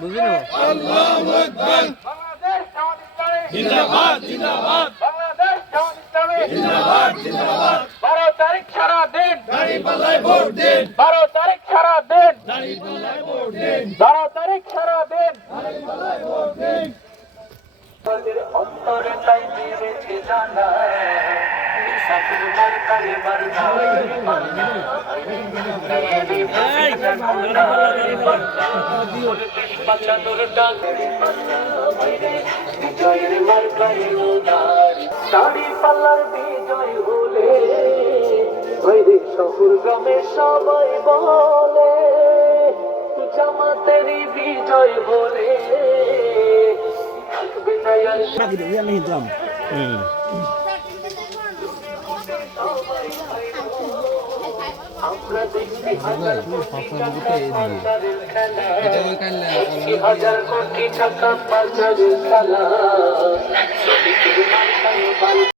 বুঝলি না? আল্লাহু আকবার। জিন্দাবাদ জিন্দাবাদ। বাংলাদেশ জামাত ইসলামী জিন্দাবাদ জিন্দাবাদ। 12 তারিখ সারা দিন দাঁড়িপাল্লায় ভোট দিন। 12 তারিখ সারা দিন দাঁড়িপাল্লায় ভোট দিন। 12 তারিখ সারা দিন দাঁড়িপাল্লায় ভোট দিন। আমাদের অন্তরে তাই বেড়েছে জানা সাকির মার্কারে বাঁচানোর ডাকের বিজয়ের মার্কারে দাড়ি পাল্লার বিজয় হলে বাইরে শহর গ্রামে সবাই বলে জামাতেরই বিজয় বলে থাকবে না আর আমরা দেখছি হাজার কোটি টাকা পাচারের খেলা